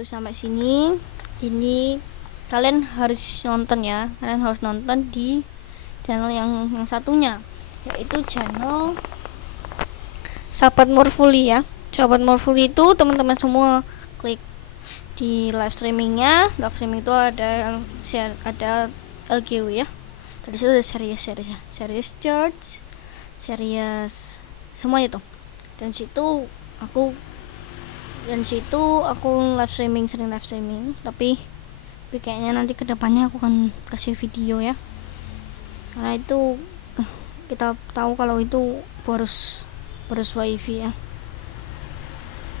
baru sampai sini, ini kalian harus nonton ya. Kalian harus nonton di channel yang satunya, yaitu channel Sahabat Morfuli ya. Sahabat Morfuli itu teman-teman semua klik di live streamingnya. Live streaming itu ada share, ada LGW ya. Tadi itu ada series church, series semuanya tuh. Dan situ aku sering live streaming, tapi kayaknya nanti kedepannya aku akan kasih video ya, karena itu kita tahu kalau itu boros wifi ya,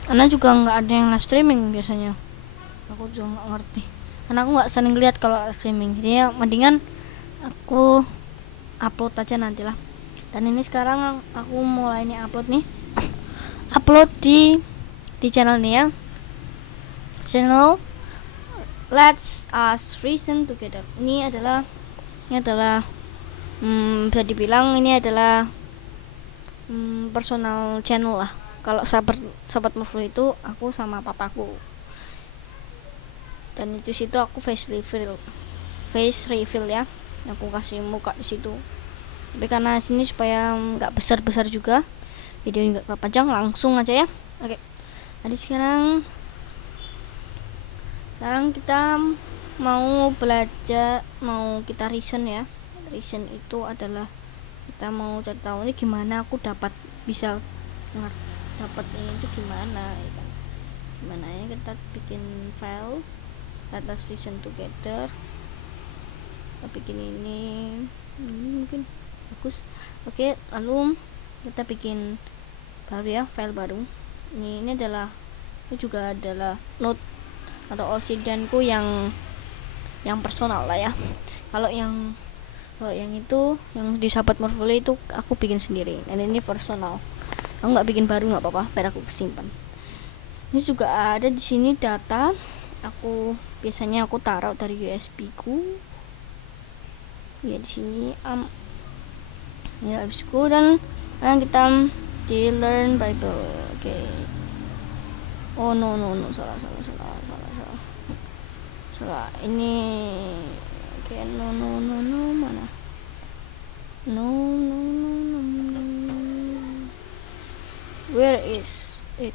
karena juga nggak ada yang live streaming biasanya. Aku juga nggak ngerti, karena aku nggak sering lihat kalau live streaming, jadi ya mendingan aku upload aja nantilah. Dan ini sekarang aku mulai nih upload di channel ini ya, channel Let's Us Reason Together. Ini adalah bisa dibilang ini adalah personal channel lah. Kalau sahabat Morfuli itu aku sama papaku, dan itu situ aku face reveal ya, aku kasih muka di situ. Tapi karena sini supaya nggak besar juga, video nggak panjang, langsung aja ya. Oke. Jadi sekarang kita mau belajar, mau kita reason ya. Reason itu adalah kita mau cari tahu ini gimana aku bisa dapat ini itu gimana ya kan. Gimana ya, kita bikin file Let Us Reason Together. Kita bikin ini mungkin bagus. Oke, lalu kita bikin baru ya, file baru. Ini juga adalah note atau obsidianku yang personal lah ya. Kalau yang itu yang di Sahabat Morfuli itu aku bikin sendiri, dan ini personal. Aku nggak bikin baru nggak apa-apa, biar aku simpan. Ini juga ada di sini data. Biasanya aku taruh dari USB ku. Ya di sini ya USB ku, dan sekarang kita di Learn Bible. Oke. Oh no, salah. Ini oke, no mana? No. Where is it?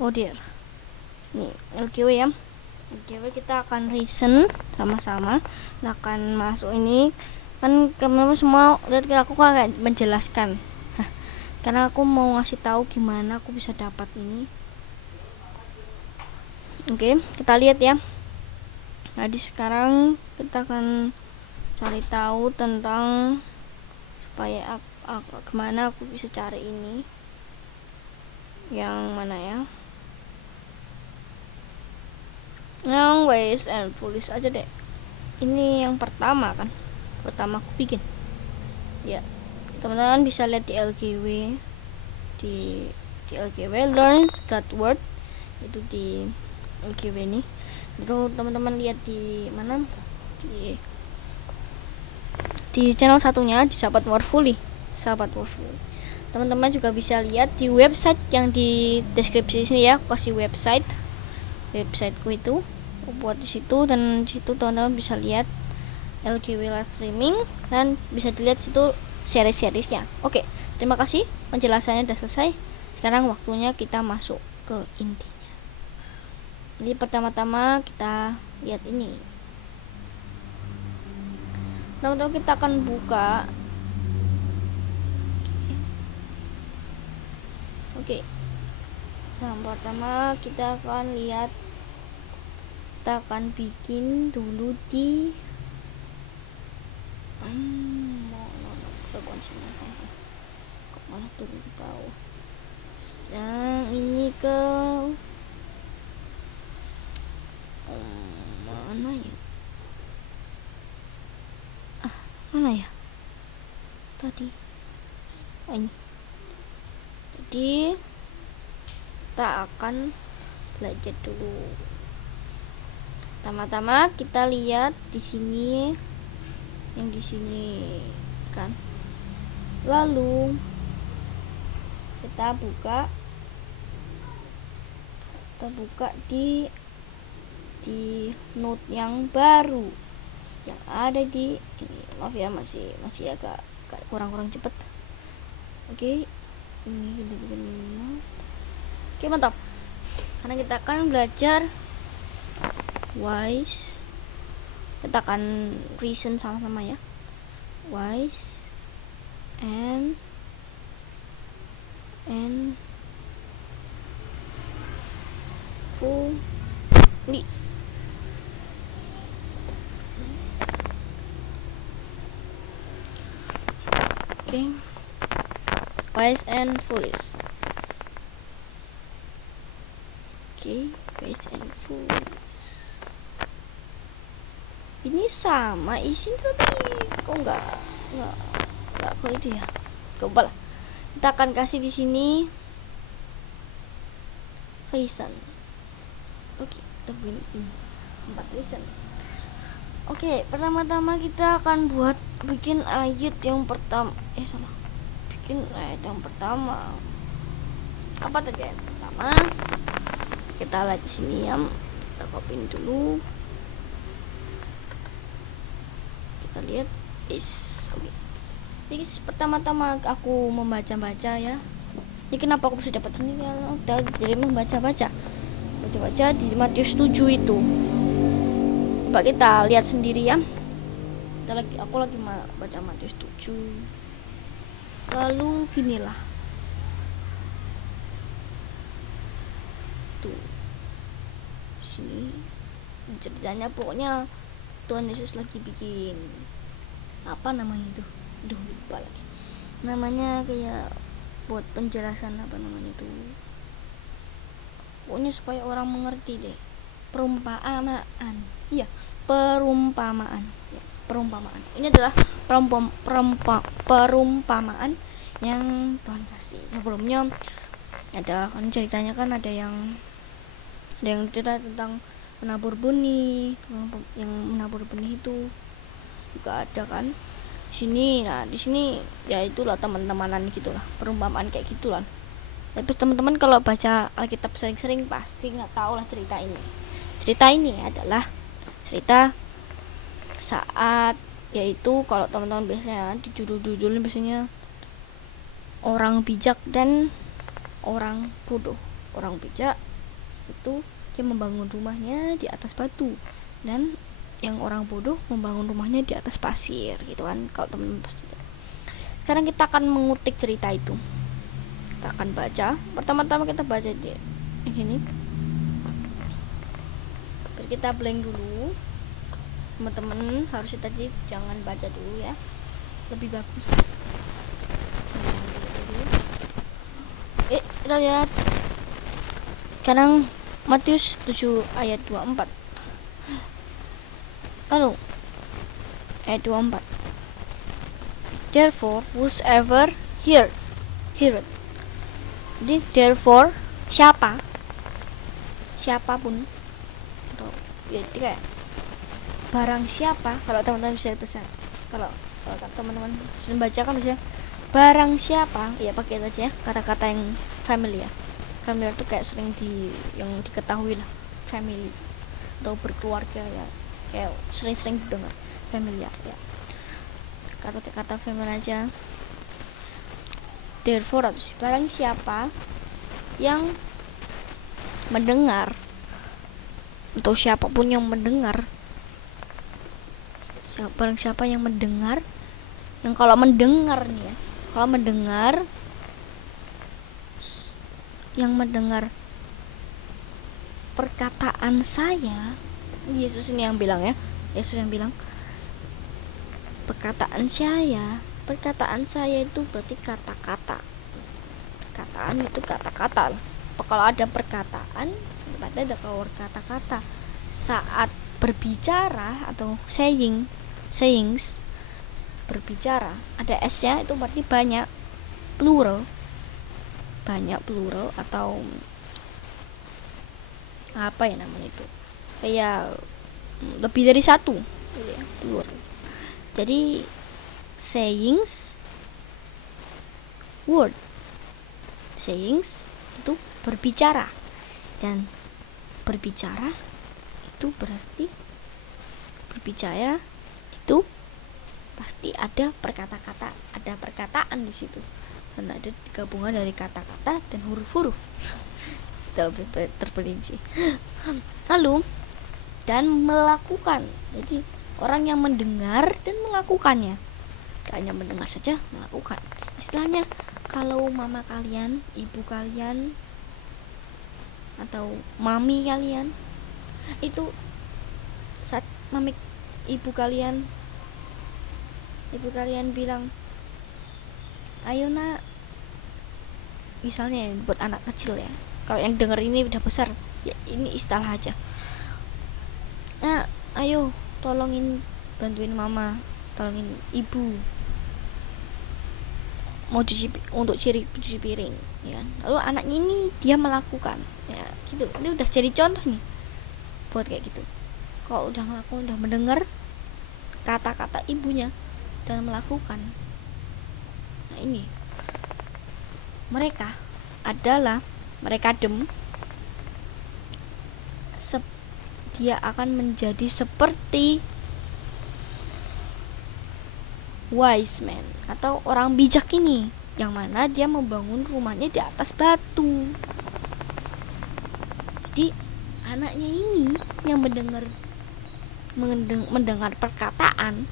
Oh dear. Nih, LGW ya. LGW kita akan reason sama-sama. Akan masuk ini. Kan kamu semua lihat aku kayak menjelaskan. Karena aku mau ngasih tahu gimana aku bisa dapat ini. Oke, kita lihat ya. Jadi sekarang kita akan cari tahu tentang supaya kemana aku bisa cari ini. Yang mana ya? Yang ways and foolish aja deh. Ini yang pertama kan. Pertama aku bikin. Ya. Teman-teman bisa lihat di LGW, di LGW Learn God Word, itu di LGW ini. Itu teman-teman lihat di mana, di channel satunya di Sahabat Morfuli. Teman-teman juga bisa lihat di website yang di deskripsi sini ya. Aku kasih websiteku itu, aku buat di situ, dan di situ teman-teman bisa lihat LGW live streaming, dan bisa dilihat situ series-seriesnya. Oke, terima kasih, penjelasannya sudah selesai. Sekarang waktunya kita masuk ke intinya. Jadi pertama-tama kita lihat ini. Teman-teman, kita akan buka. Oke. Yang pertama kita akan lihat, kita akan bikin dulu di mana turun ke bawah. Yang ini ke mana ya? Mana ya? Tadi. Ini. Jadi kita akan belajar dulu. Pertama-tama kita lihat di sini, yang di sini kan. Lalu kita buka kita buka di note yang baru yang ada di ini. Maaf ya, masih agak kurang cepet. Oke, ini kita bikin note. Oke, mantap. Karena kita akan belajar wise, kita akan reason sama-sama ya. Wise and foolish. Okay, wise and foolish. Okay, wise and foolish. Ini sama isi tadi, kok nggak ke itu ya? Coba lah. Kita akan kasih di sini reason. Oke, kita empat reason. Oke, pertama-tama kita akan bikin ayat yang pertama. Bikin ayat yang pertama. Apa tadi ayat pertama? Kita lihat di sini ya. Kita copy dulu. Kita lihat oke. Jadi pertama-tama aku membaca ya. Ini kenapa aku bisa dapat ini? Karena udah dari membaca di Matius 7 itu. Coba kita lihat sendiri ya. Aku lagi baca Matius 7. Lalu ginilah. Tuh. Sini ceritanya pokoknya Tuhan Yesus lagi bikin apa namanya itu? Lupa lagi. Namanya kayak buat penjelasan apa namanya itu. Pokoknya supaya orang mengerti deh. Perumpamaan. Iya, perumpamaan. Ya, perumpamaan. Ini adalah perumpamaan yang Tuhan kasih. Sebelumnya ada kan ceritanya kan ada yang cerita tentang menabur benih, yang menabur benih itu juga ada kan sini. Nah di sini ya itulah teman-temanan gitulah, perumpamaan kayak gitulah. Tapi teman-teman kalau baca Alkitab sering-sering pasti nggak tahu lah cerita ini adalah cerita saat, yaitu kalau teman-teman biasanya di judul-judulnya biasanya orang bijak dan orang bodoh. Orang bijak itu dia membangun rumahnya di atas batu, dan yang orang bodoh membangun rumahnya di atas pasir gitu kan, kalau teman-teman pasti. Sekarang kita akan mengutip cerita itu. Kita akan baca. Pertama-tama kita baca di sini. Kita blank dulu. Teman-teman harusnya tadi jangan baca dulu ya. Lebih bagus. Kita lihat. Sekarang Matius 7 ayat 24. Lalu ayat 24. Therefore whosoever heareth. Jadi therefore siapapun, atau ya kayak barang siapa, kalau teman-teman bisa besar, kalau teman-teman sudah baca kan bisa barang siapa, ya pakai itu aja ya, kata-kata yang familiar itu kayak sering yang diketahui lah, family atau berkeluarga ya, kayak sering dengar familiar ya, kata-kata familiar aja. Therefore atau barang siapa yang mendengar, atau siapapun yang mendengar, barang siapa yang mendengar, yang kalau mendengar nih ya, kalau mendengar, yang mendengar perkataan saya, Yesus ini yang bilang ya, Yesus yang bilang perkataan saya itu berarti kata-kata. Perkataan itu kata-kata. Kalau ada perkataan, berarti ada keluar kata-kata. Saat berbicara atau sayings, berbicara, ada S-nya, itu berarti banyak, plural atau apa ya namanya itu, kayak lebih dari satu gitu ya, plural. Jadi sayings itu berbicara, dan berbicara itu berarti berbicara itu pasti ada perkataan di situ, dan ada gabungan dari kata-kata dan huruf-huruf. Lebih terperinci. Lalu dan melakukan, jadi orang yang mendengar dan melakukannya, gak hanya mendengar saja, melakukan. Istilahnya kalau mama kalian, ibu kalian, atau mami kalian itu saat ibu kalian bilang, ayo nak, misalnya buat anak kecil ya, kalau yang denger ini udah besar ya ini istilah aja, nah ayo bantuin mama, tolongin ibu mau cuci piring ya kan? Lalu anaknya ini dia melakukan ya gitu, ini udah jadi contoh nih buat kayak gitu. Kalau udah ngelakuin, udah mendengar kata-kata ibunya dan melakukan, nah ini mereka dia akan menjadi seperti wise man atau orang bijak ini, yang mana dia membangun rumahnya di atas batu. Jadi anaknya ini yang mendengar perkataan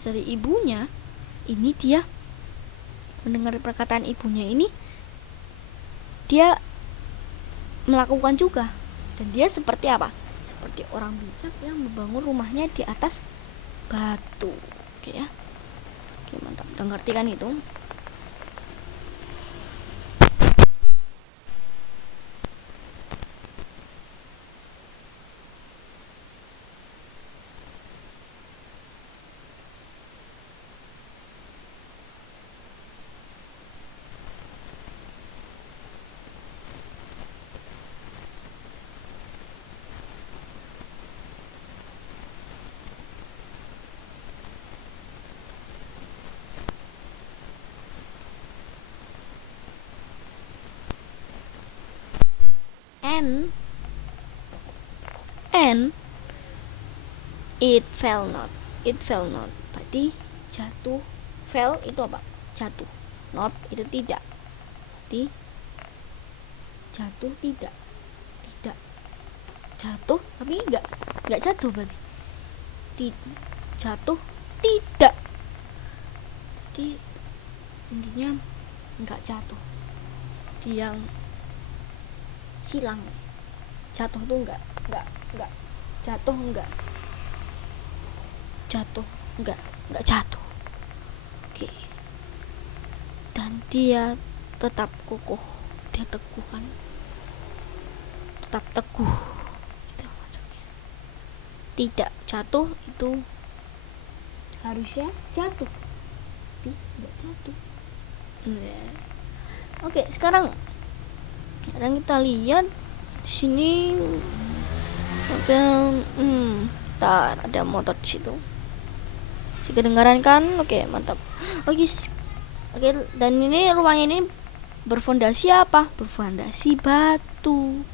dari ibunya, ini dia mendengar perkataan ibunya ini, dia melakukan juga, dan dia seperti apa? Seperti orang bijak yang membangun rumahnya di atas batu. Oke ya. Oke, mantap. Udah ngerti kan itu? And it fell not. Berarti jatuh. Fell itu apa? Jatuh. Not itu tidak. Berarti jatuh tidak. Jatuh tapi enggak jatuh, berarti jatuh tidak. Jadi intinya enggak jatuh. Dia yang silang. Jatuh tuh enggak jatuh, enggak jatuh. Oke. Dan dia tetap kokoh, dia teguh kan, tetap teguh, itu maksudnya. Tidak jatuh itu harusnya jatuh, tapi enggak jatuh. Oke, sekarang kita lihat sini. Oke, ada motor di situ. Si kedengaran kan? Oke, mantap. Oke, dan ini rumahnya ini berfondasi apa? Berfondasi batu.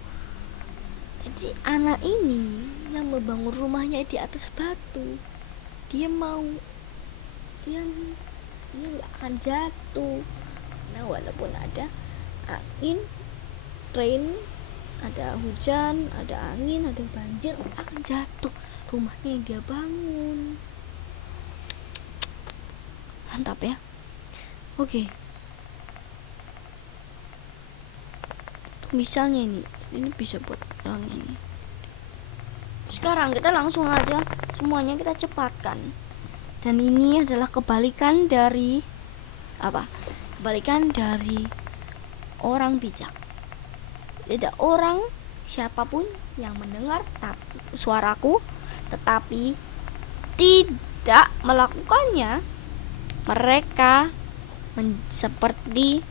Jadi anak ini yang membangun rumahnya di atas batu, dia nggak akan jatuh. Nah, walaupun ada angin, rain, ada hujan, ada angin, ada banjir, akan jatuh rumahnya yang dia bangun. Mantap ya. Oke. Misalnya ini bisa buat orang ini. Sekarang kita langsung aja semuanya kita cepatkan. Dan ini adalah kebalikan dari apa? Kebalikan dari orang bijak. Tidak orang siapapun yang mendengar suaraku tetapi tidak melakukannya, mereka seperti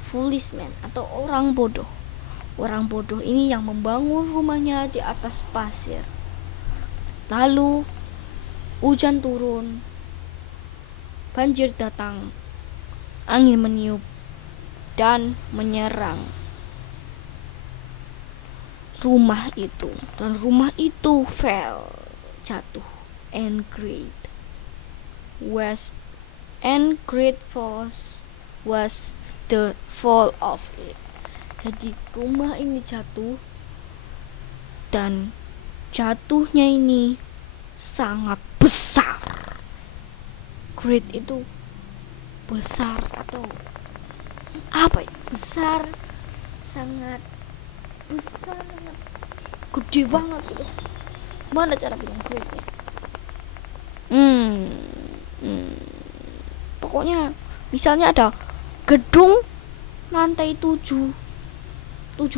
foolish man atau orang bodoh. Orang bodoh ini yang membangun rumahnya di atas pasir. Lalu hujan turun, banjir datang, angin meniup dan menyerang rumah itu, dan rumah itu fell, jatuh, and great force was the fall of it. Jadi rumah ini jatuh, dan jatuhnya ini sangat besar. Great itu besar atau apa ya? Besar, sangat besar, sangat gede banget gitu. Mana cara bilang greatnya? Pokoknya misalnya ada gedung lantai 7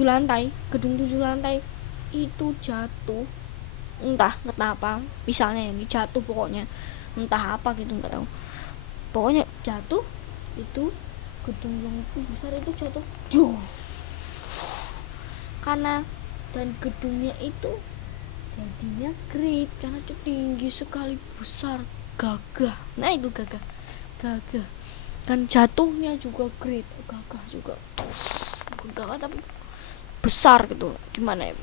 lantai, gedung 7 lantai itu jatuh, entah kenapa, misalnya ini jatuh, pokoknya entah apa gitu, nggak tahu, pokoknya jatuh, itu gedung yang itu besar itu jatuh, karena dan gedungnya itu jadinya great karena itu tinggi sekali, besar, gagah. Nah itu gagah, dan jatuhnya juga great, gagah juga, gagah tapi besar gitu. Gimana ya,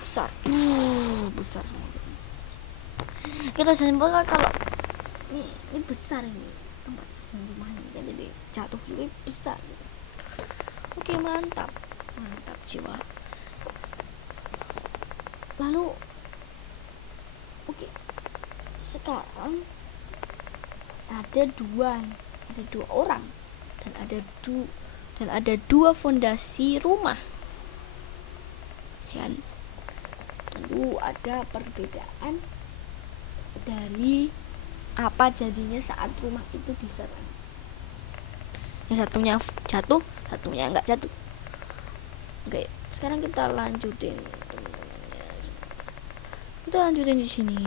besar, besar. Kita simpulkan kalau ini besar, ini tempat rumahnya, jadi jatuh juga besar gitu. Oke, mantap jiwa. Lalu oke, sekarang ada dua orang dan ada dua fondasi rumah, kan? Lalu ada perbedaan dari apa jadinya saat rumah itu diserang. Yang satunya jatuh, satunya enggak jatuh. Oke, sekarang kita lanjutin, teman-temannya. Kita lanjutin di sini.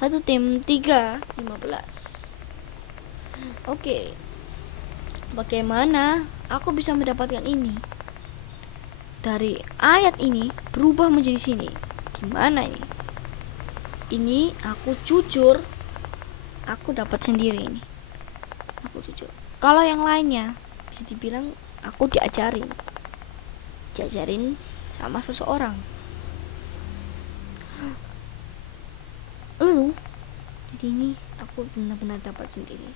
Satu tim 3-15. Oke. Bagaimana aku bisa mendapatkan ini? Dari ayat ini berubah menjadi sini. Gimana ini? Ini aku jujur, aku dapat sendiri ini. Aku jujur. Kalau yang lainnya bisa dibilang aku diajarin sama seseorang. Lalu jadi ini aku benar-benar dapat sendiri.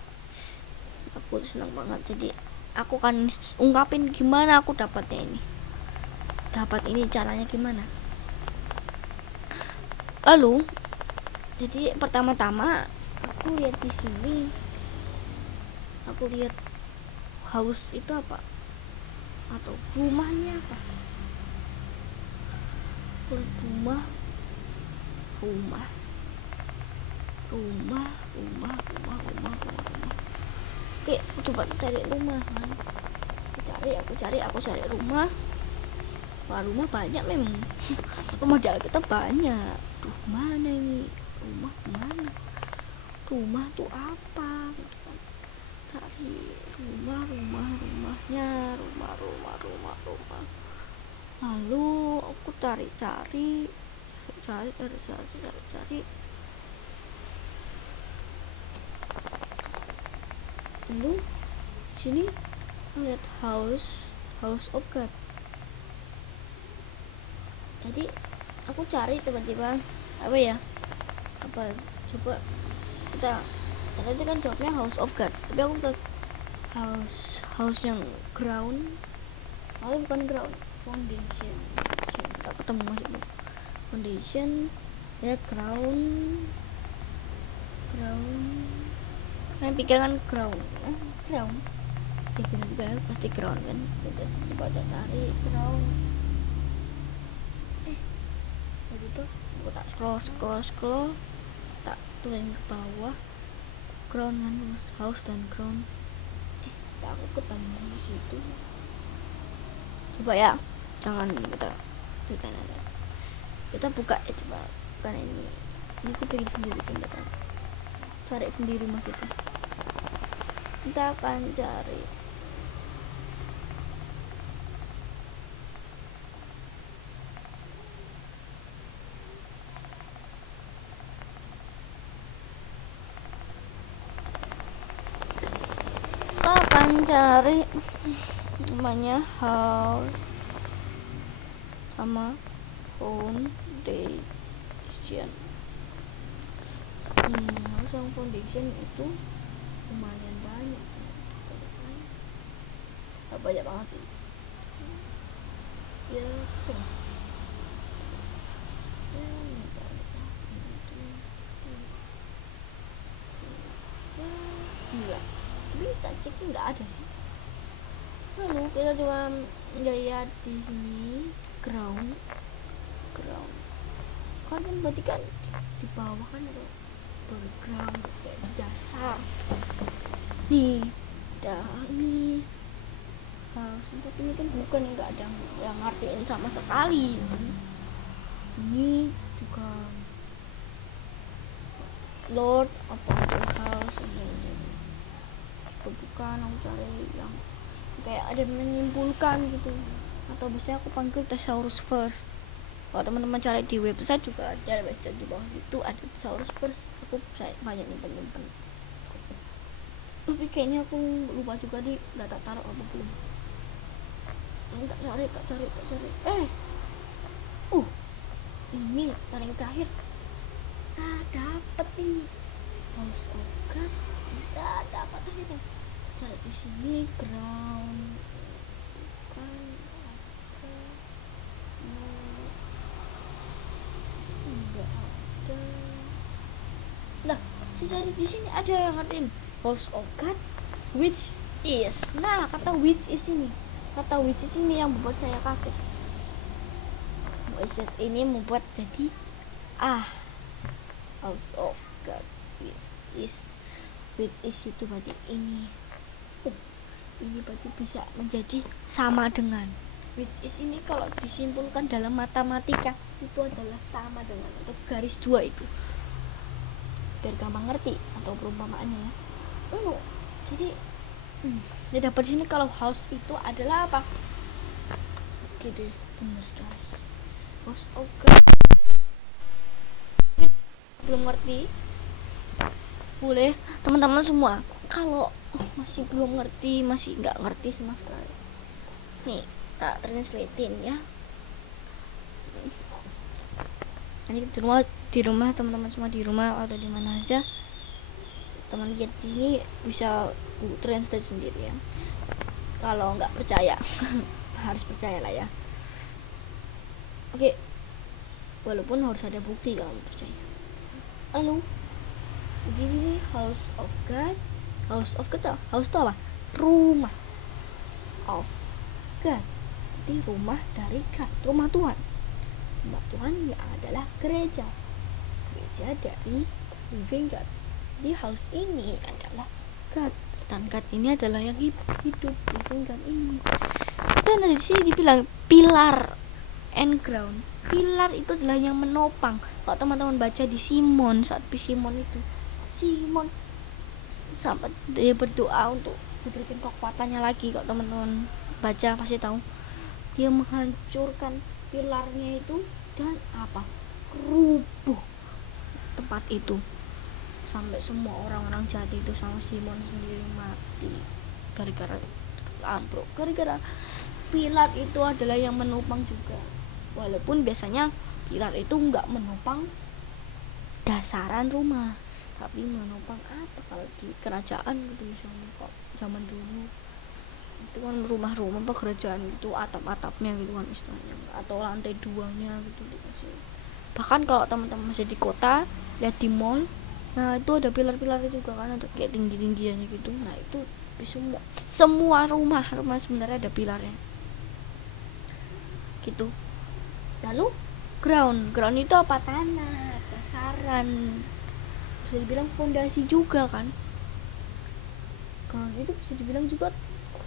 Aku senang banget. Jadi aku akan ungkapin gimana aku dapatnya ini. Dapat ini caranya gimana. Lalu jadi pertama-tama aku lihat di sini. Aku lihat house itu apa? Atau rumahnya apa? Rumah. Oke, aku coba cari rumah kan. Aku cari rumah. Wah, rumah banyak memang. Rumah di Alkitab banyak. Duh, mana ini? Rumah mana? Rumah tuh apa? Gitu kan. Cari rumahnya, rumah. Lalu aku cari. Lalu sini lihat house of God. Jadi aku cari tiba-tiba apa ya? Coba kita tadi kan jawabnya house of God. Tapi aku ke house yang ground. Bukan ground, foundation. Tak ketemu masih belum. Foundation ya, ground. Kan pikir kan ground. Ground. Ya benar juga, pasti ground kan. Kita coba cari ground. Begitu aku tak scroll, tak turun ke bawah, ground kan, house dan ground. Tak aku ketemu di situ. Coba ya, jangan kita buka ya, coba bukan ini aku pengen sendiri pendapat, cari sendiri maksudnya. Kita akan cari. Cari namanya house sama foundation. Langsung foundation itu lumayan banyak, banyak banget sih ya. Enggak, tapi tak cek nggak ada sih. Lalu kita cuma lihat di sini ground kan berarti kan di bawah kan ada background kayak di dasar nih. Nih harus, tapi ini kan bukan, nggak ada yang ngertiin sama sekali. Ini juga Lord apa house ini bukan, aku cari yang kayak ada menyimpulkan gitu, atau biasanya aku panggil thesaurus first. Kalau teman-teman cari di website juga ada website di bawah situ ada thesaurus first. Aku banyak nyimpen, tapi kayaknya aku lupa juga di nggak tak taruh apa belum. Tak cari ini paling terakhir. Dapat ini house of God, dapat akhirnya. Cari di sini ground kan enggak ada. Nah, sisa di sini ada yang ngertiin house of God which is. Nah, kata which is ini yang membuat saya kaget. Which is ini membuat jadi house of God which is itu berarti ini. Ini berarti bisa menjadi sama dengan which is ini. Kalau disimpulkan dalam matematika itu adalah sama dengan, untuk garis dua itu, biar gampang ngerti atau perumpamaannya ya. Jadi ya dapat di sini kalau house itu adalah apa gitu. Benar sekali, house of God. Belum ngerti, boleh teman-teman semua kalau masih belum ngerti, masih nggak ngerti sama sekali, nih tak translatein ya. Ini di rumah teman-teman semua, di rumah atau di mana aja teman lihat ini bisa Google Translate sendiri ya. Kalau nggak percaya harus percaya lah ya. Oke, walaupun harus ada bukti kalau percaya. Lalu begini, house of God house itu apa? Rumah of God, jadi rumah dari God, rumah Tuhan ya adalah gereja dari living God. Di house ini adalah God, dan God ini adalah yang hidup, living God ini. Dan di sini dibilang pilar and ground. Pilar itu adalah yang menopang. Kalau teman-teman baca di Simon, saat Simon sampai dia berdoa untuk diberikan kekuatannya lagi, kalau teman-teman baca pasti tahu dia menghancurkan pilarnya itu dan rubuh tempat itu, sampai semua orang-orang jahat itu sama Simon sendiri mati gara-gara ambruk, gara-gara pilar itu adalah yang menopang juga. Walaupun biasanya pilar itu nggak menopang dasaran rumah, tapi menopang apa kalau di kerajaan gitu, misalnya kok zaman dulu itu kan rumah-rumah pekerjaan itu atap-atapnya gitu kan istilahnya, atau lantai duanya gitu dikasih. Bahkan kalau teman-teman masih di kota lihat di mall, nah itu ada pilar-pilarnya juga kan, ada kayak tinggi-tinggiannya gitu. Nah itu semua rumah sebenarnya ada pilarnya gitu. Lalu ground itu apa? Tanah, dasaran, bisa dibilang fondasi juga kan. Ground itu bisa dibilang juga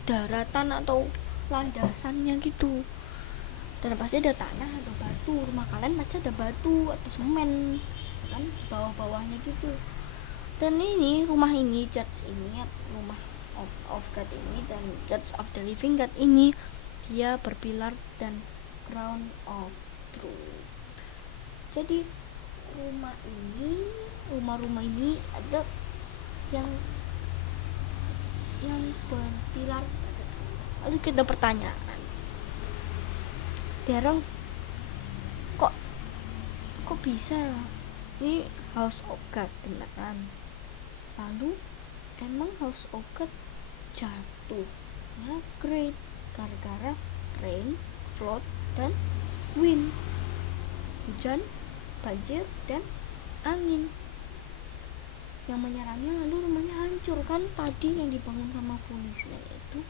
daratan atau landasannya gitu. Dan pasti ada tanah atau batu, rumah kalian pasti ada batu atau semen kan bawah-bawahnya gitu. Dan ini rumah ini, church ini, rumah of God ini dan church of the living God ini, dia berpilar dan crown of truth. Jadi rumah-rumah ini ada yang berpilar. Lalu kita pertanyaan, kok bisa ini House of God beneran. Lalu emang House of God jatuh nah great gara-gara rain, flood, dan wind, hujan, banjir, dan angin yang menyerangnya, lalu rumahnya hancur kan tadi yang dibangun sama Funisman itu.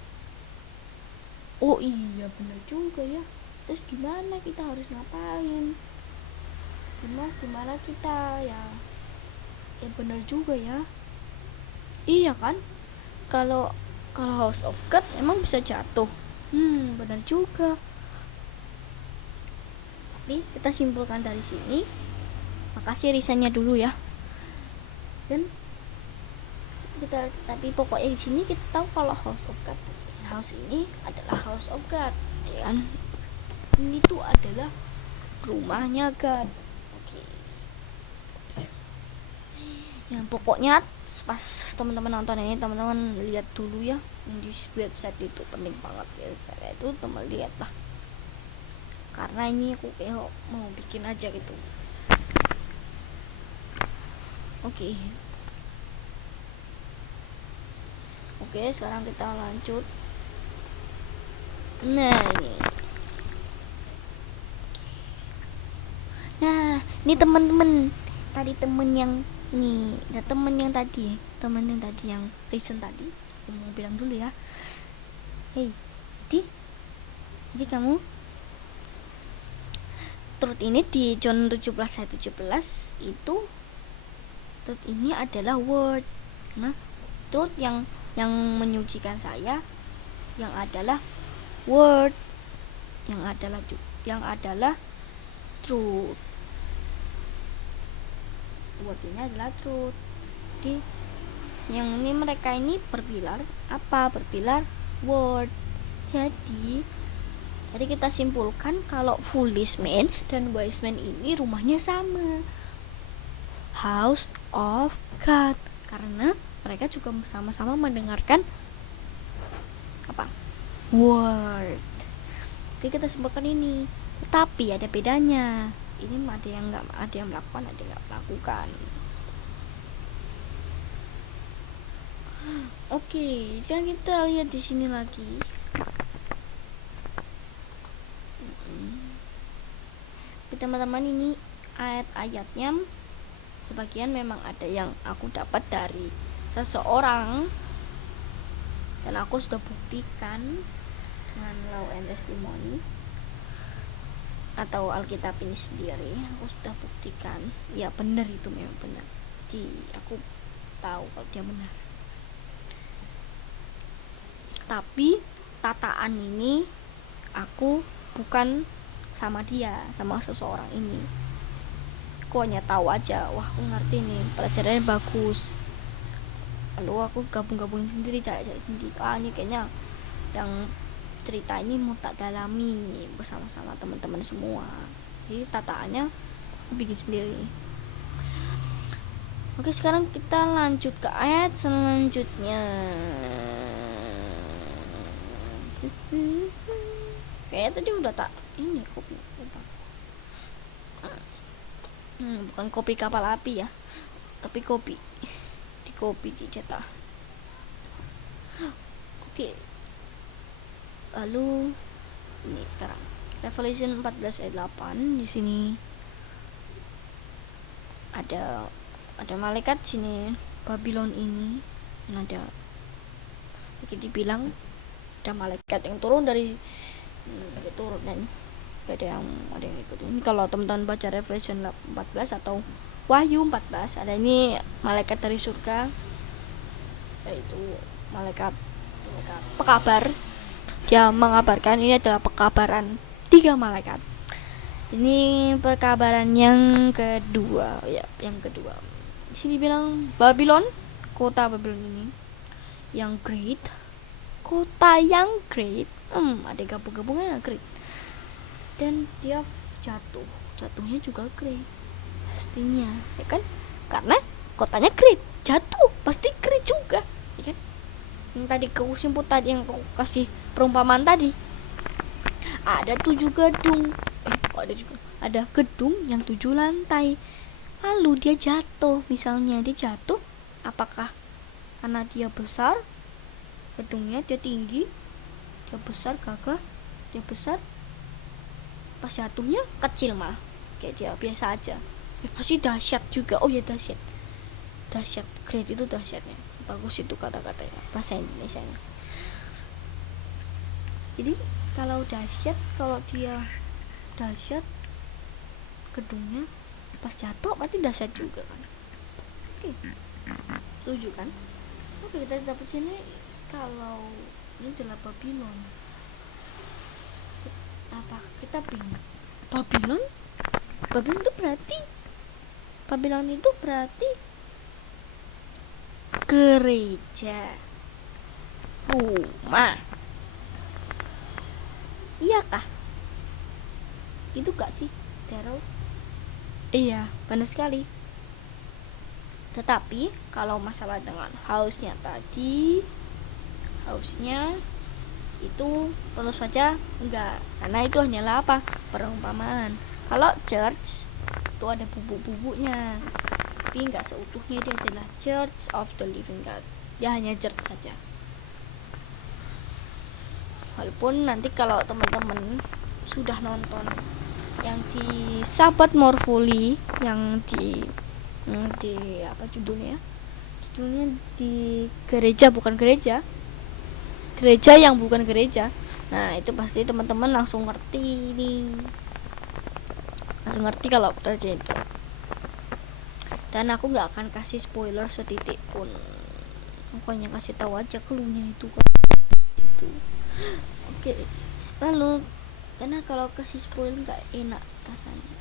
Oh iya bener juga ya. Terus gimana kita harus ngapain? Gimana kita ya bener juga ya. Iya kan? Kalau House of God emang bisa jatuh. Bener juga. Tapi kita simpulkan dari sini. Makasih risetnya dulu ya. Dan tapi pokoknya di sini kita tahu kalau House of God, house ini adalah House of God, ya kan? Ini tuh adalah rumahnya God. Oke. Ya pokoknya pas teman-teman nonton ini, teman-teman lihat dulu ya di website itu, penting banget ya. Saya itu teman lihat lah. Karena ini aku kayak mau bikin aja gitu. Oke, sekarang kita lanjut. Nah ini teman-teman tadi, temen yang tadi yang recent tadi, aku mau bilang dulu ya. Hey, jadi kamu truth ini di John 17:17 itu, truth ini adalah word. Nah, truth yang menyucikan saya, yang adalah word, yang adalah truth. Word ini adalah truth. Jadi yang ini mereka ini berpilar apa? Berpilar word. Jadi kita simpulkan kalau foolish man dan wise man ini rumahnya sama, House of God, karena mereka juga sama-sama mendengarkan apa? Word. Jadi kita simpulkan ini. Tapi ada bedanya. Ini ada yang melakukan, ada yang nggak melakukan. Oke, kan kita lihat di sini lagi. Teman-teman, ini ayat-ayatnya sebagian memang ada yang aku dapat dari seseorang dan aku sudah buktikan dengan Law and Testimony atau Alkitab ini sendiri. Aku sudah buktikan ya benar, itu memang benar. Jadi aku tahu kalau dia benar. Tapi tataan ini aku bukan sama dia, sama seseorang ini. Aku hanya tahu aja, wah aku ngerti nih, pelajarannya bagus. Lalu aku gabung-gabungin sendiri, cari-cari sendiri. Ini kayaknya yang cerita ini mau tak dalami bersama-sama teman-teman semua. Jadi tataannya aku bikin sendiri. Oke, sekarang kita lanjut ke ayat selanjutnya. Kayaknya tadi udah tak ini kopi bukan kopi kapal api ya, tapi kopi dicetak. Oke. Lalu ini sekarang Revelation 14 ayat 8 di sini ada malaikat sini Babylon ini, dan ada dibilang ada malaikat yang turun dari dan ada yang ikut. Ini kalau teman-teman baca Revelation 14 atau Wahyu 14, ada ini malaikat dari surga, yaitu malaikat pekabar. Dia mengabarkan, ini adalah pekabaran 3 malaikat. Ini pekabaran yang kedua ya, Di sini bilang Babylon, kota Babylon ini yang great, kota yang great. Ada gabung-gabungnya great. Dan dia jatuhnya juga great pastinya, ya kan? Karena kotanya great, jatuh pasti great juga, ya kan? Yang tadi aku simpul tadi, yang aku kasih perumpamaan tadi, ada 7 gedung. Ada juga ada gedung yang 7 lantai, lalu dia jatuh. Misalnya dia jatuh, apakah karena dia besar, gedungnya dia tinggi, dia besar, gagah, dia besar, pas jatuhnya kecil malah kayak dia biasa aja, ya pasti dahsyat juga. Oh ya, dahsyat, great itu dahsyatnya, bagus itu kata-katanya bahasa Indonesianya. Jadi kalau dia dahsyat gedungnya, pas jatuh berarti dahsyat juga kan. Oke, setuju kan? Oke, kita dapat sini kalau ini adalah Babylon. Apa kita bingung? Babylon itu berarti gereja, rumah. Iyakah? Itu gak sih, Daryl? Iya, benar sekali. Tetapi kalau masalah dengan house-nya tadi, house-nya itu tentu saja enggak, karena itu hanyalah apa? Perumpamaan. Kalau church itu ada bubuk-bubuknya, tapi enggak seutuhnya dia adalah Church of the Living God. Dia hanya church saja. Walaupun nanti kalau teman-teman sudah nonton yang di Sahabat Morfuli, yang di apa judulnya di gereja yang bukan gereja, nah itu pasti teman-teman langsung ngerti kalau gereja itu. Dan aku nggak akan kasih spoiler setitik pun, pokoknya kasih tahu aja cluenya itu kan itu. Oke, lalu karena kalau kasih spoiler nggak enak rasanya.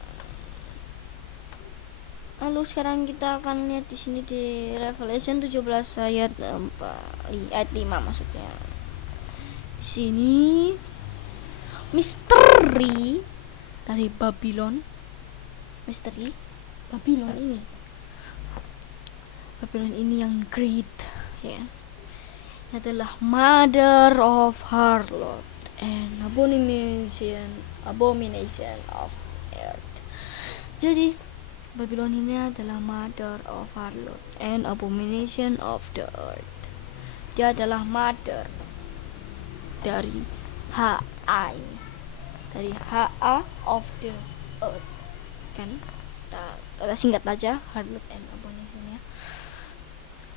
Lalu sekarang kita akan lihat di sini di Revelation 17 ayat 5 maksudnya. Di sini misteri dari Babylon. Misteri Babylon ini yang great, ya. Adalah mother of harlot and abomination of earth. Jadi Babylon ini adalah mother of harlot and abomination of the earth. Dia adalah mother dari HA ini, dari HA of the earth kan. Kita singkat aja harlot and abomination ya.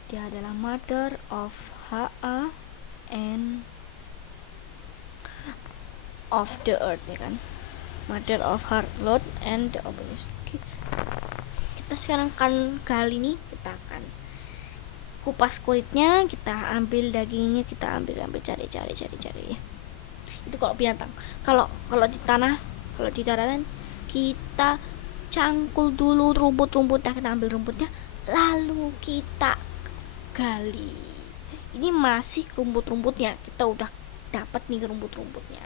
Dia adalah mother of HA and of the earth ya kan, mother of harlot and the abomination. Okay. Kita sekarang akan kali ini kita akan kupas kulitnya, kita ambil dagingnya, kita ambil cari ya. Itu kalau binatang. Kalau di daratan kita cangkul dulu rumput-rumputnya, kita ambil rumputnya lalu kita gali. Ini masih rumput-rumputnya, kita udah dapat nih rumput-rumputnya,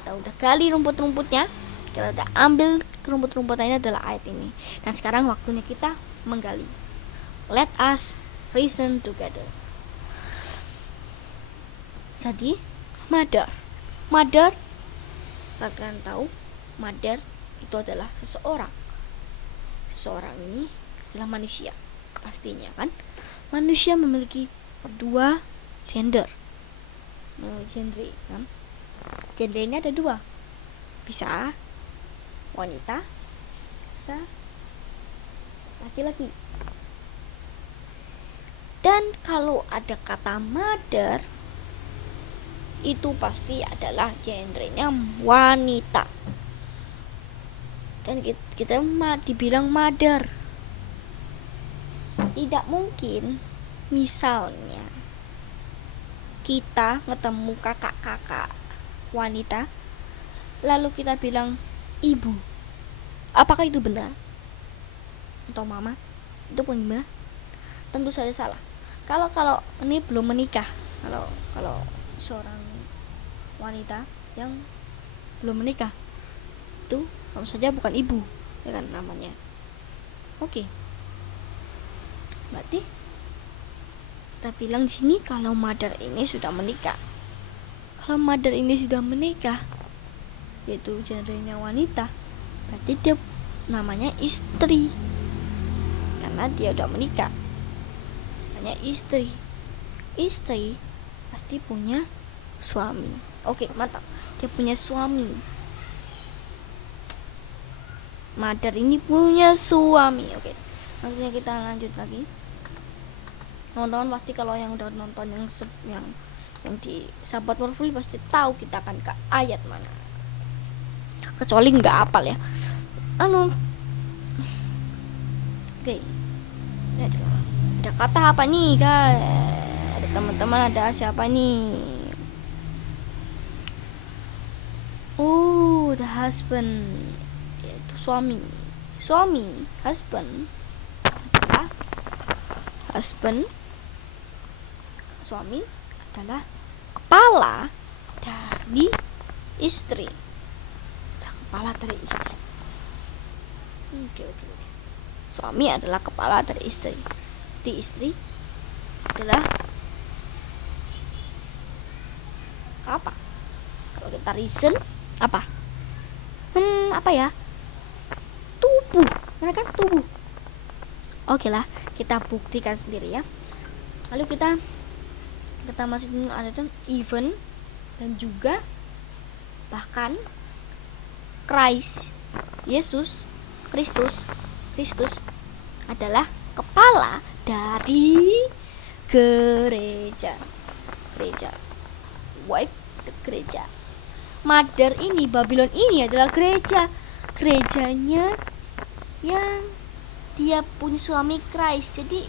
kita udah gali rumput-rumputnya, kita udah ambil rumput-rumputnya. Ini adalah ayat ini, dan sekarang waktunya kita menggali. Let us reason together. Jadi mother kalian tahu, mother itu adalah seseorang ini adalah manusia pastinya kan. Manusia memiliki dua gender kan. Gender ini ada dua, bisa wanita, bisa laki-laki. Dan kalau ada kata mother, itu pasti adalah gendernya wanita. Dan kita dibilang mother. Tidak mungkin misalnya kita ketemu kakak-kakak wanita lalu kita bilang ibu. Apakah itu benar? Atau mama? Itu pun benar? Tentu saja salah. Kalau ini belum menikah, kalau seorang wanita yang belum menikah itu tentu saja bukan ibu, ya kan namanya. Oke. Berarti kita bilang di sini kalau mother ini sudah menikah. Kalau mother ini sudah menikah, yaitu gendernya wanita, berarti dia namanya istri, karena dia udah menikah. Namanya istri. Istri pasti punya suami. Oke, mantap. Dia punya suami. Mother ini punya suami. Oke. Maksudnya kita lanjut lagi. Teman-teman pasti kalau yang udah nonton yang di Sahabat Marvel pasti tahu kita akan ke ayat mana. Kecuali nggak apal ya. Lalu oke. Ada kata apa nih, guys? Ada teman-teman, ada siapa nih? Oh, the husband, yaitu suami. Husband adalah suami adalah kepala dari istri. Kepala dari istri. Oke. Suami adalah kepala dari istri. Di istri adalah apa? Kalau kita reason apa? Apa ya? Tubuh. Mana kan tubuh? Oke lah, kita buktikan sendiri ya. Lalu kita masukin ada tuh even dan juga bahkan Kristus adalah kepala dari gereja. Wife the gereja. Mother ini, Babylon ini adalah gerejanya yang dia punya suami Christ. Jadi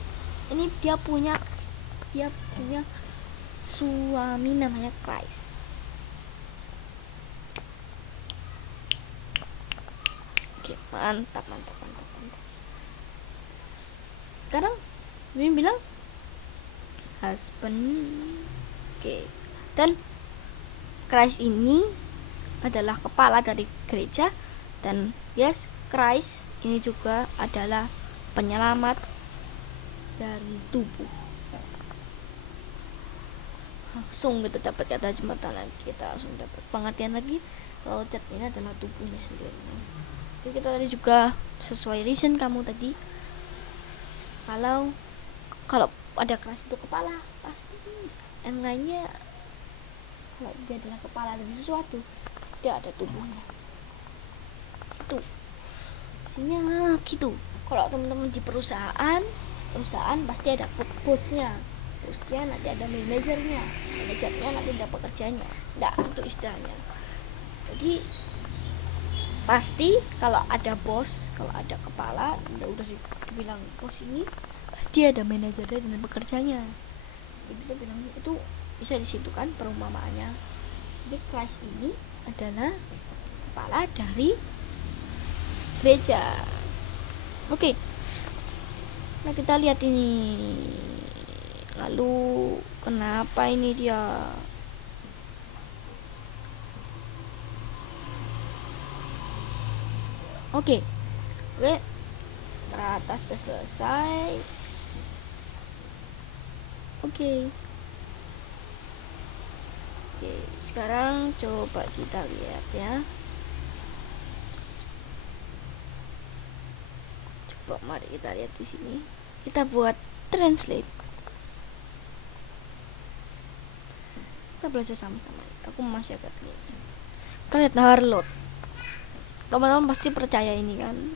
ini dia punya suami namanya Christ. Oke, mantap. Sekarang Bim bilang husband. Oke. Dan Christ ini adalah kepala dari gereja, dan yes, Christ ini juga adalah penyelamat dari tubuh. Langsung kita dapat kata jembatan lagi, kita langsung dapat pengertian lagi kalau cat ini adalah tubuhnya sendiri. Jadi kita tadi juga sesuai reason kamu tadi, kalau ada keras itu kepala, pasti yang lainnya kalau dia adalah kepala dari sesuatu pasti ada tubuhnya. Itu isinya gitu. Kalau teman-teman di perusahaan pasti ada bosnya, nanti ada manajernya nanti ada pekerjanya. Enggak, itu istilahnya. Jadi pasti kalau ada bos, kalau ada kepala, udah dibilang bos ini pasti ada manajernya dan pekerjanya. Jadi dia bilang itu bisa disitukan perumpamaannya. Jadi Christ ini adalah kepala dari gereja. Oke. Nah, kita lihat ini. Lalu kenapa ini dia? Oke. Teratas sudah selesai. Oke, sekarang coba kita lihat ya. Coba mari kita lihat di sini. Kita buat translate. Kita belajar sama-sama. Aku masih agak lihat. Kita lihat harlot. Teman-teman pasti percaya ini kan.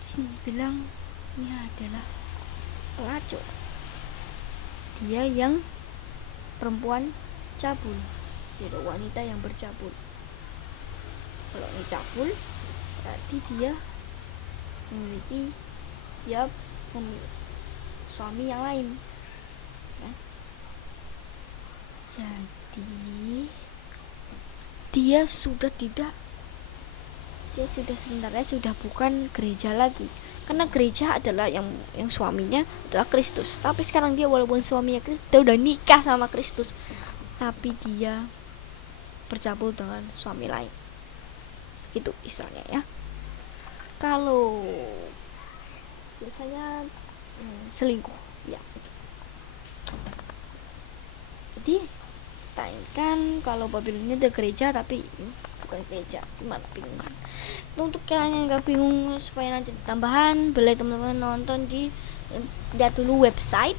Di sini bilang ini adalah pelacur. Dia yang perempuan cabul. Dia ada wanita yang bercabul. Kalau ini cabul, berarti dia memiliki suami yang lain. Ya. Jadi dia sebenarnya sudah bukan gereja lagi, karena gereja adalah yang suaminya adalah Kristus. Tapi sekarang dia walaupun suaminya Kristus, dia udah nikah sama Kristus, tapi dia bercabul dengan suami lain. Itu istilahnya ya. Kalau biasanya selingkuh ya. Jadi kan kalau Babilon itu gereja tapi bukan gereja, gimana, bingung kan? Untuk kalian yang nggak bingung supaya nanti tambahan, boleh teman-teman nonton lihat dulu website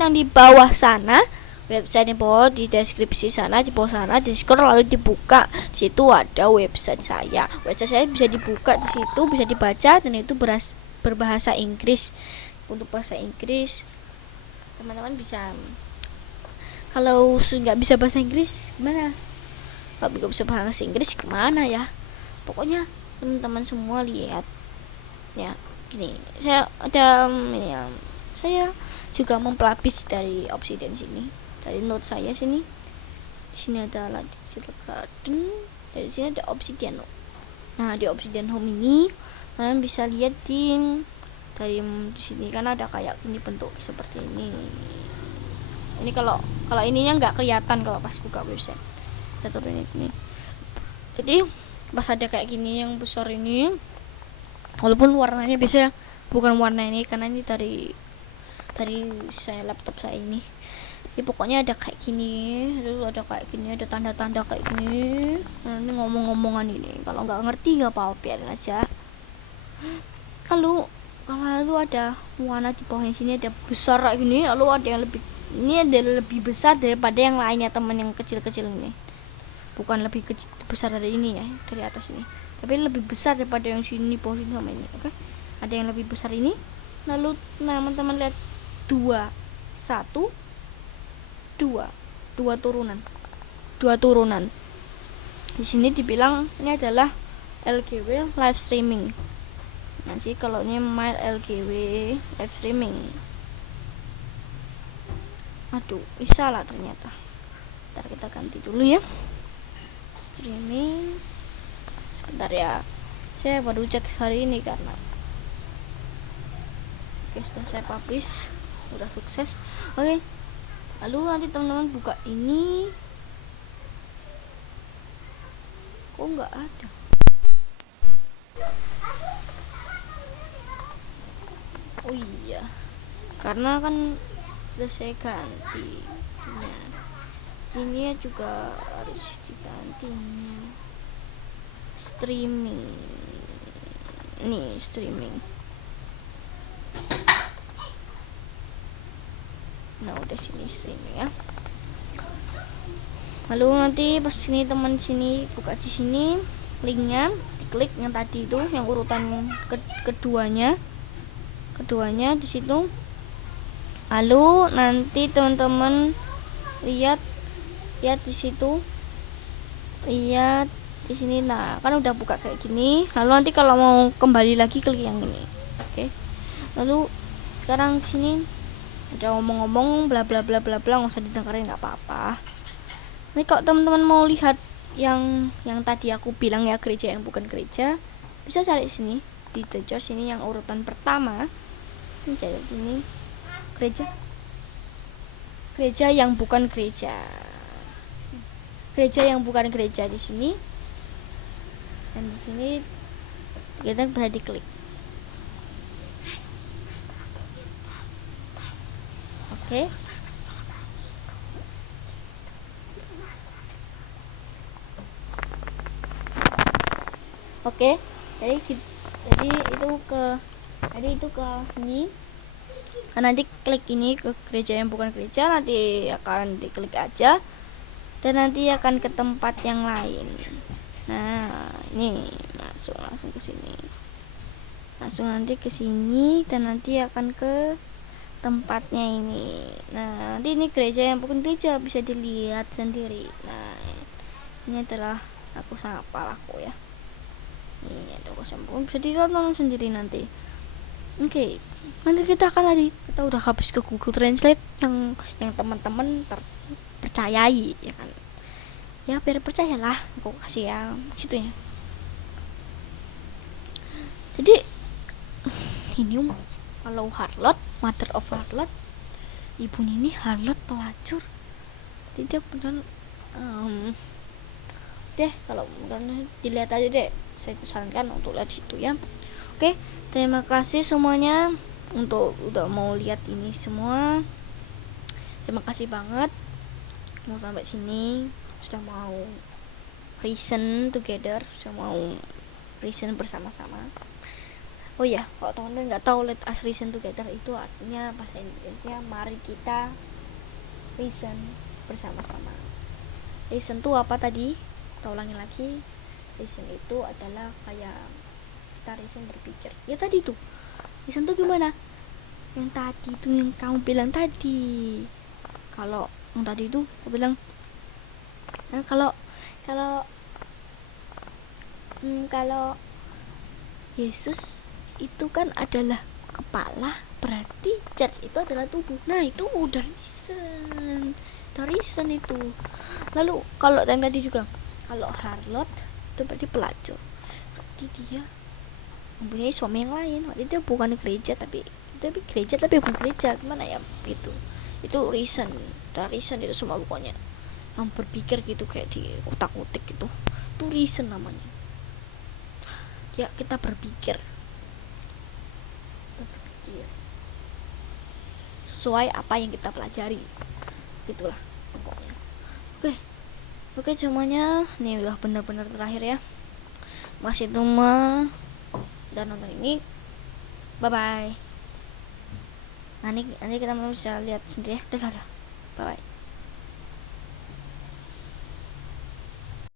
yang di bawah sana, website di bawah di deskripsi sana, di bawah sana di scroll lalu dibuka, di situ ada website saya bisa dibuka, di situ bisa dibaca dan itu berbahasa Inggris. Untuk bahasa Inggris teman-teman bisa, kalau nggak bisa bahasa Inggris gimana, kalau nggak bisa bahasa Inggris gimana ya, pokoknya teman-teman semua lihat ya. Gini, saya ada ini ya, saya juga mempelapis dari Obsidian sini, dari note saya sini ada Digital Garden, dari sini ada Obsidian. Nah, di Obsidian Home ini kalian bisa lihat dari sini kan ada kayak ini bentuk seperti ini. Ini kalau ininya nggak kelihatan kalau pas buka website. Saya turunin ini. Jadi pas ada kayak gini yang besar ini, walaupun warnanya biasanya bukan warna ini karena ini dari saya laptop saya ini. Jadi pokoknya ada kayak gini, ada kayak gini, ada tanda-tanda kayak gini. Nah, ini ngomong-ngomongan ini. Kalau nggak ngerti nggak apa-apa, biarin aja. Kalau ada warna di bawahnya sini ada besar kayak gini, lalu ada yang lebih besar daripada yang lainnya, teman yang kecil-kecil ini. Bukan lebih besar dari ini ya, dari atas ini, tapi lebih besar daripada yang sini, bawah sini sama ini. Oke, ada yang lebih besar ini. Lalu teman-teman lihat dua turunan. Di sini dibilang ini adalah LGW live streaming. Nanti kalau ini mail LGW live streaming, aduh bisa lah ternyata. Ntar kita ganti dulu ya, streaming sebentar ya, saya baru cek hari ini karena sudah saya publish, udah sukses. Oke, lalu nanti teman-teman buka ini, kok nggak ada. Oh iya, karena kan udah saya ganti ini juga harus digantinya. Streaming nih, streaming. Nah, udah sini streaming ya. Lalu nanti pas sini teman sini buka di sini linknya, diklik yang tadi itu, yang urutan keduanya di situ. Lalu nanti teman-teman lihat di situ, lihat di sini. Nah, kan udah buka kayak gini. Lalu nanti kalau mau kembali lagi klik yang ini. Oke. Lalu sekarang di sini ada ngomong-ngomong bla bla bla bla bla, nggak usah didengarin, nggak apa-apa. Ini kalau teman-teman mau lihat yang tadi aku bilang ya, gereja yang bukan gereja, bisa cari sini di The Church ini yang urutan pertama. Ini cari sini gereja yang bukan gereja. Gereja yang bukan gereja di sini. Dan di sini kita bisa diklik. Oke. Oke. Jadi itu ke sini. Nah, nanti klik ini ke gereja yang bukan gereja, nanti akan diklik aja dan nanti akan ke tempat yang lain. Nah, ini langsung ke sini. Langsung nanti ke sini dan nanti akan ke tempatnya ini. Nah, nanti ini gereja yang bukan gereja, bisa dilihat sendiri. Nah, ini adalah aku sama palaku ya. Ini ada kosan, bisa ditonton sendiri nanti. Oke, nanti kita udah habis ke Google Translate yang teman-teman percayai ya kan. Ya biar percayalah, aku kasih yang situ ya. Jadi ini kalau harlot, mother of harlot, ibunya ini harlot pelacur. Tidak benar. Deh, kalau dilihat aja deh, saya sarankan untuk lihat situ ya. Oke, terima kasih semuanya untuk udah mau lihat ini semua. Terima kasih banget. mau sampai sini, sudah mau reason together, sudah mau reason bersama-sama. Oh ya, kalau teman-teman nggak tahu let us reason together itu artinya bahasa Inggrisnya mari kita reason bersama-sama. Reason itu apa tadi? Kita ulangi lagi. Reason itu adalah kayak kita reason berpikir. Ya tadi tuh. Reason itu gimana? Yang tadi itu yang kamu bilang tadi. Kalau yang tadi itu aku bilang kalau Yesus itu kan adalah kepala, berarti church itu adalah tubuh. Nah itu udah reason itu. Lalu kalau yang tadi juga, kalau harlot itu berarti pelacur, berarti dia mempunyai suami yang lain, berarti dia bukan gereja tapi gereja tapi bukan gereja, gimana ya gitu. Itu reason, reason itu semua pokoknya yang berpikir gitu kayak di utak-utik gitu, itu reason namanya. Ya kita berpikir sesuai apa yang kita pelajari, gitulah pokoknya. Oke semuanya, ini udah benar-benar terakhir ya. Masih cuma dan nonton ini, bye bye. Nanti kita bisa lihat sendiri ya. Dadah, bye bye.